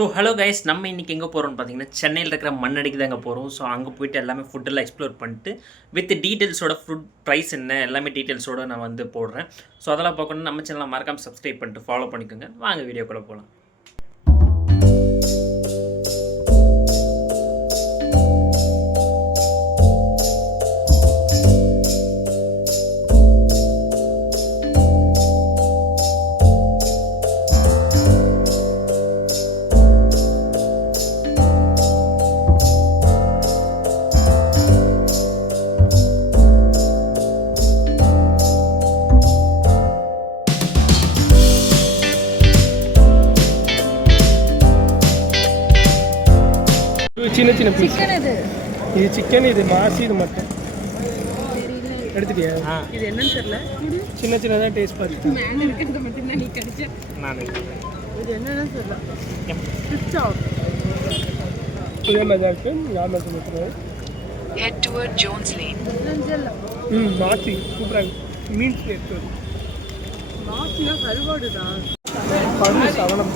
So hello guys, நம்ம இன்றைக்கி எங்கே போகிறோம்னு பார்த்தீங்கன்னா சென்னையில் இருக்கிற மண்ணடிக்கு தாங்க போகிறோம். ஸோ அங்கே போய்ட்டு எல்லாமே ஃபுட்டெல்லாம் எக்ஸ்ப்ளோர் பண்ணிட்டு வித் டீட்டெயில்ஸோட ஃபுட் ப்ரைஸ் என்ன எல்லாமே டீட்டெயில்ஸோடு நான் வந்து போடுறேன். ஸோ அதெல்லாம் பார்க்கணும். நம்ம சேனலை மறக்காமல் சப்ஸ்கிரைப் பண்ணிட்டு ஃபாலோ பண்ணிக்கோங்க. வாங்க வீடியோக்குள்ளே போகலாம். சின்ன சின்ன பீஸ். இது சிக்கன், இது மாசி, இது மட்டன். எடுத்துட்டியா? இது என்னன்னு தெரியல. சின்ன சின்னதாக டேஸ்ட் பார்த்து மேலே இருக்கிறது மட்டும்தான் நீ கடிச்ச. நான் இது என்னன்னு தெரியல. இதே மாதிரி தான் இருக்கு. யாரும் சொல்லுறேன். Head toward Jones Lane. மாசி சூப்பராக மீன் டேஸ்ட் வருது. மாசினா கருவாடு தான். பழனி சவணம்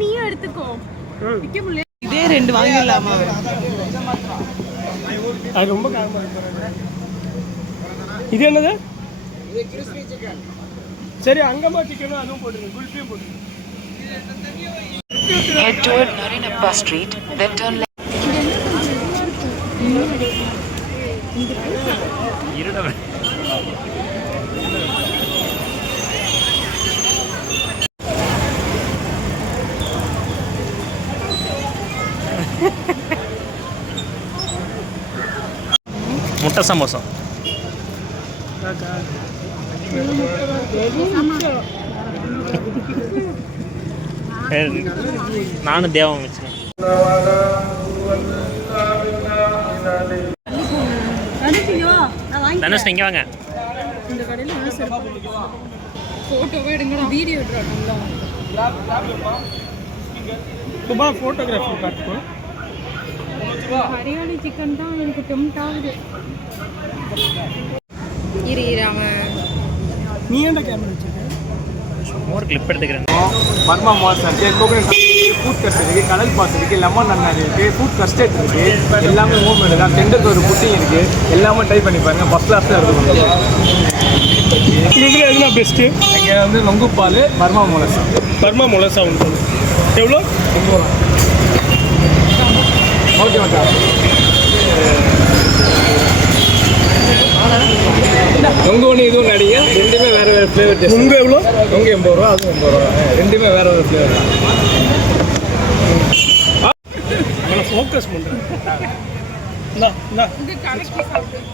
நீயும் எடுத்துக்கோ. இதே ரெண்டு வாங்கிடலாமா? அது ரொம்ப காரமாக இருக்கு. இது என்னது? சரி, அங்கம்மா சிக்கனும் அதுவும் போட்டுருங்க, குல்ஃபியும் போட்டுருங்க. Head toward Narinappa Street, then turn left. முட்டை சமோசா. நானும் தேவம் வச்சேன். தனுஷ் இங்கே வாங்க. இந்த கடையில் ஃபோட்டோவே எடுங்கடா, வீடியோ எடுறாங்களா? சுபா ஃபோட்டோகிராஃபி பார்த்துக்கோ. ஹரியாலி சிக்கன் தான் எனக்கு டெம்ட் ஆகுது. இரு அவன் நீ என்ன கேமரா வச்சுருக்க? ஒரு கிளிப் எடுத்துக்கிறேன். பர்மா மால்ஸ் இருக்குது, கோகனட் ஃபுட் கஸ்டர்ட் இருக்குது, கடல் பாஸ் இருக்குது, லெமன் நன்னாரி இருக்குது, ஃபுட் கஸ்டர்ட் இருக்குது, எல்லாமே ஹோம்மேடு தான். டெண்டருக்கு ஒரு புட்டிங் இருக்குது, எல்லாமே ட்ரை பண்ணி பாருங்கள். ஃபஸ்ட் கிளாஸ் தான் இருக்குது. இதில் எதுனா பெஸ்ட்டு? இங்கே வந்து நொங்கு பால், பர்மா மோலஸ். பர்மா மொலசா ஒன்று எவ்வளோ? ஓகே மச்சான். நொங்கு ஒன்று இதுவும் நடிங்க, ரெண்டுமே வேறு வேறு ஃப்ளேவர் டேஸ்ட். உங்கள் எவ்வளோ? நொங்கு 80 ரூபா, அதுவும் 80 ரூபா, ரெண்டுமே வேறு வேறு ஃப்ளேவர் தான். அவனை ஃபோக்கஸ் பண்ணுறேன்.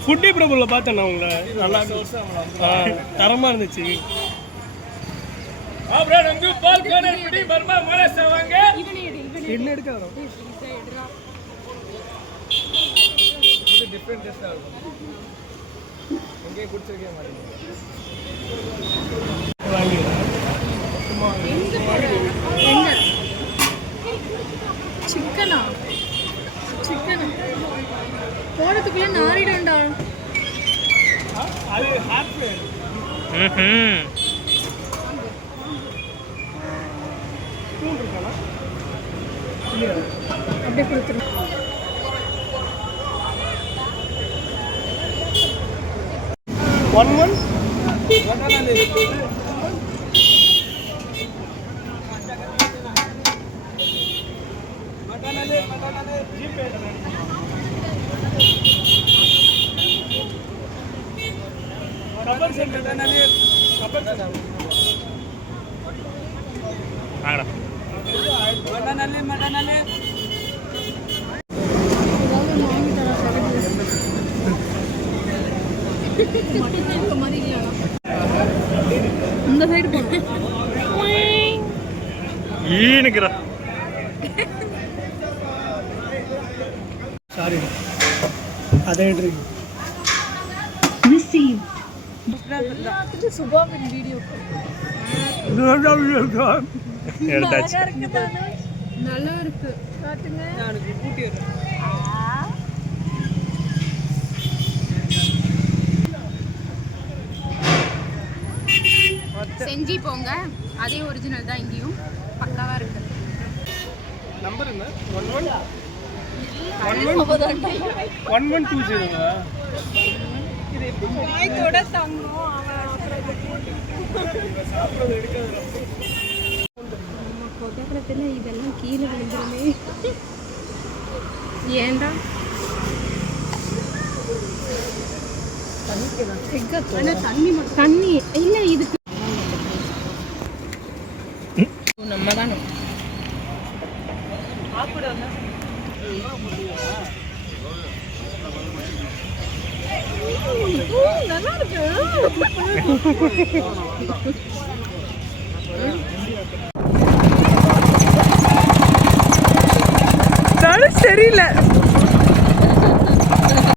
ஃபுட்டி பிரபுவில் பார்த்தேன் நான் உங்களை. நல்லா தரமாக இருந்துச்சு. என்ன எடுக்காத டிஃப்ரெண்ட் டேஸ்ட்டாக இருக்கும். எங்கேயும் குடிச்சிருக்கே மாட்டேங்க. சிக்கனா சிக்கனா போனதுக்குள்ளே நாரிடண்டா. அது ஹாப்பி. ஸ்பூன் இருக்கானா? அப்படியே கொடுத்துருங்க. ஒன் இந்த சைடு போகணும். ஈனுக்குறா. சாரி. அதை எடுத்துருக்கு எடுத்தாச்சு. நல்லா இருக்கு காட்டுங்க. செஞ்சு போங்க, அதே ஒரிஜினல் தான் இங்கேயும் பக்காவா இருக்கு. நம்பர் என்ன 1120 இது எப்படி வாய்த்தோட தங்கும் ஃபோட்டோகிராஃபில இதெல்லாம் கீழே விழுந்துருமே. ஏன்டா தண்ணி தண்ணி இல்லை இதுக்கு நம்ம தானே நல்லா இருக்கு. தெரியல